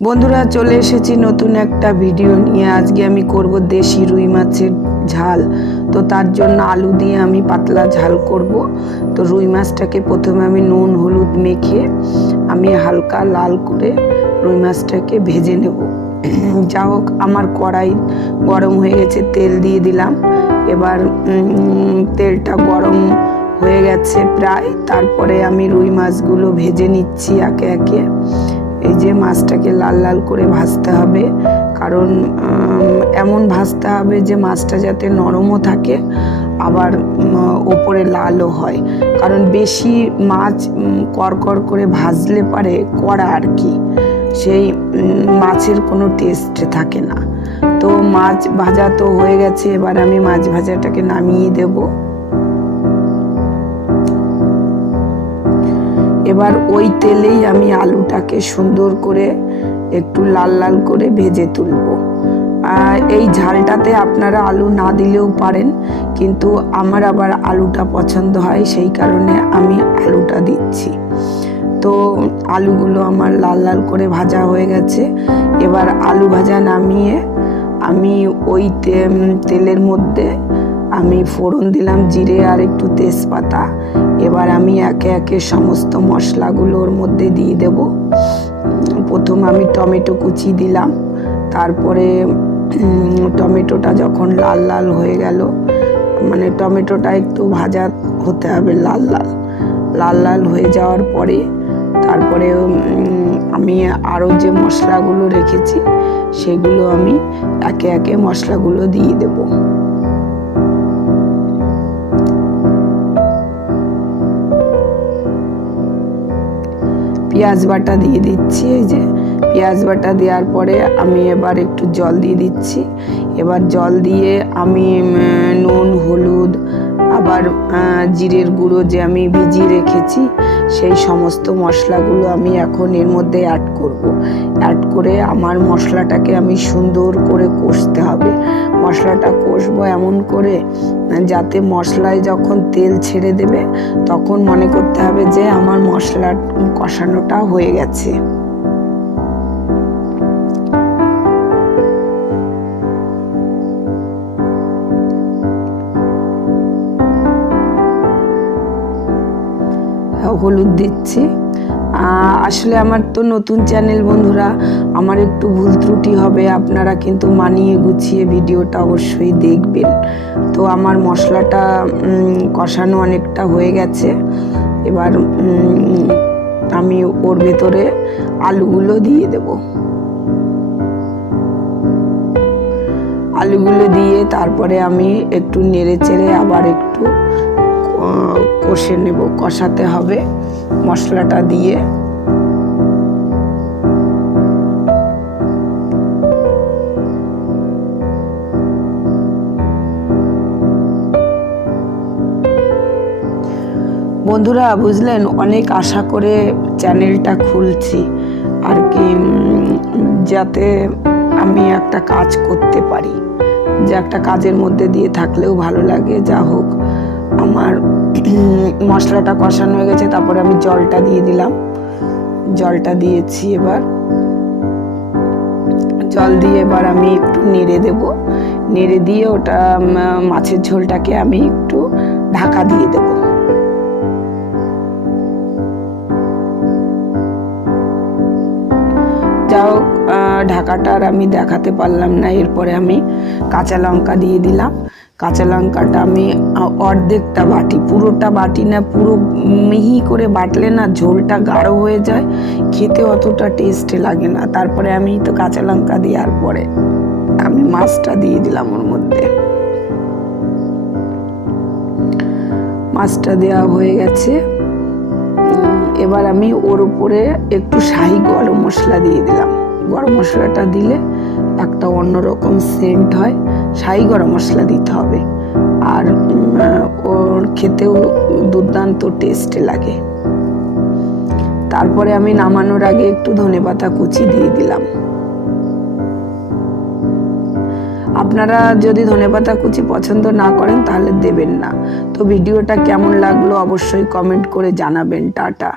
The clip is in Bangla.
বন্ধুরা, চলে এসেছি নতুন একটা ভিডিও নিয়ে। আজকে আমি করব দেশি রুই মাছের ঝাল। তো তার জন্য আলু দিয়ে আমি পাতলা ঝাল করব। তো রুই মাছটাকে প্রথমে আমি নুন, হলুদ মেখে আমি হালকা লাল করে রুই মাছটাকে ভেজে নেব। যা হোক, আমার কড়াই গরম হয়ে গেছে, তেল দিয়ে দিলাম। এবার তেলটা গরম হয়ে গেছে প্রায়। তারপরে আমি রুই মাছগুলো ভেজে নিচ্ছি একে একে। এই যে মাছটাকে লাল লাল করে ভাজতে হবে। কারণ এমন ভাজতে হবে যে মাছটা যাতে নরমও থাকে, আবার ওপরে লালও হয়। কারণ বেশি মাছ কড়কড় করে ভাজলে পারে কড়া আর কি। সেই মাছের কোনো টেস্ট থাকে না। তো মাছ ভাজা তো হয়ে গেছে, এবার আমি মাছ ভাজাটাকে নামিয়ে দেবো। এবার ওই তেলেই আমি আলুটাকে সুন্দর করে একটু লাল লাল করে ভেজে তুলব। এই ঝালটাতে আপনারা আলু না দিলেও পারেন, কিন্তু আমার আবার আলুটা পছন্দ হয়, সেই কারণে আমি আলুটা দিচ্ছি। তো আলুগুলো আমার লাল লাল করে ভাজা হয়ে গেছে। এবার আলু ভাজা নামিয়ে আমি ওই তেলের মধ্যে আমি ফোড়ন দিলাম জিরে আর একটু তেজপাতা। এবার আমি একে একে সমস্ত মশলাগুলো ওর মধ্যে দিয়ে দেব। প্রথম আমি টমেটো কুচি দিলাম। তারপরে টমেটোটা যখন লাল লাল হয়ে গেল মানে টমেটোটা একটু ভাজা হতে হবে লাল লাল। লাল লাল হয়ে যাওয়ার পরে, তারপরে আমি আরও যে মশলাগুলো রেখেছি, সেগুলো আমি একে একে মশলাগুলো দিয়ে দেবো। পেঁয়াজ বাটা দিয়ে দিচ্ছি, এই যে। পেঁয়াজ বাটা দেওয়ার পরে আমি এবার একটু জল দিয়ে দিচ্ছি। এবার জল দিয়ে আমি নুন, হলুদ, আবার জিরের গুঁড়ো যে আমি ভিজিয়ে রেখেছি, সেই সমস্ত মশলাগুলো আমি এখন এর মধ্যে অ্যাড করব। অ্যাড করে আমার মশলাটাকে আমি সুন্দর করে কষতে হবে। মশলাটা কষবো এমন করে, যাতে মশলায় যখন তেল ছেড়ে দেবে, তখন মনে করতে হবে যে আমার মশলা কষানোটা হয়ে গেছে। হলুদ দিচ্ছি। আসলে আমার তো নতুন চ্যানেল বন্ধুরা, আমার একটু ভুল ত্রুটি হবে, আপনারা কিন্তু মানিয়ে গুছিয়ে ভিডিওটা অবশ্যই দেখবেন। তো আমার মশলাটা কষানো অনেকটা হয়ে গেছে। এবার আমি ওর ভেতরে আলুগুলো দিয়ে দেব। আলুগুলো দিয়ে তারপরে আমি একটু নেড়ে চেড়ে আবার একটু কষে নেব, কষাতে হবে মশলাটা দিয়ে। বন্ধুরা, বুঝলেন, অনেক আশা করে চ্যানেলটা খুলছি। আর কি যাতে আমি একটা কাজ করতে পারি, যে একটা কাজের মধ্যে দিয়ে থাকলেও ভালো লাগে। যা হোক আমার মশলাটা কষানো হয়ে গেছে, তারপরে আমি জলটা দিয়ে দিলাম। জলটা দিয়েছি এবার। জল দিয়ে এবার আমি একটু নেড়ে দেব। নেড়ে দিয়ে ওটা মাছের ঝোলটাকে আমি একটু ঢাকা দিয়ে দেবো। যাও ঢাকাটা আর আমি দেখাতে পারলাম না। এরপরে আমি কাঁচা লঙ্কা দিয়ে দিলাম। কাঁচা লঙ্কাটা আমি অর্ধেকটা বাটি, পুরোটা বাটি না, পুরো মিহি করে বাটলে না ঝোলটা গাঢ় হয়ে যায়, খেতে অতটা টেস্ট লাগে না। তারপরে আমি তো কাঁচা লঙ্কা দেওয়ার পরে আমি মাছটা দিয়ে দিলাম ওর মধ্যে। মাছটা দেওয়া হয়ে গেছে। এবার আমি ওর উপরে একটু শাহি গরম মশলা দিয়ে দিলাম। গরম মশলাটা দিলে একটা অন্যরকম সেন্ট হয়। শাহি গরম মশলা দিতে হবে। আর ওর খেতেও দুর্দান্ত টেস্ট লাগে। তারপরে আমি নামানোর আগে একটু ধনেপাতা কুচি দিয়ে দিলাম। আপনারা যদি ধনেপাতা কুচি পছন্দ না করেন তাহলে দেবেন না। তো ভিডিওটা কেমন লাগল অবশ্যই কমেন্ট করে জানাবেন। টাটা।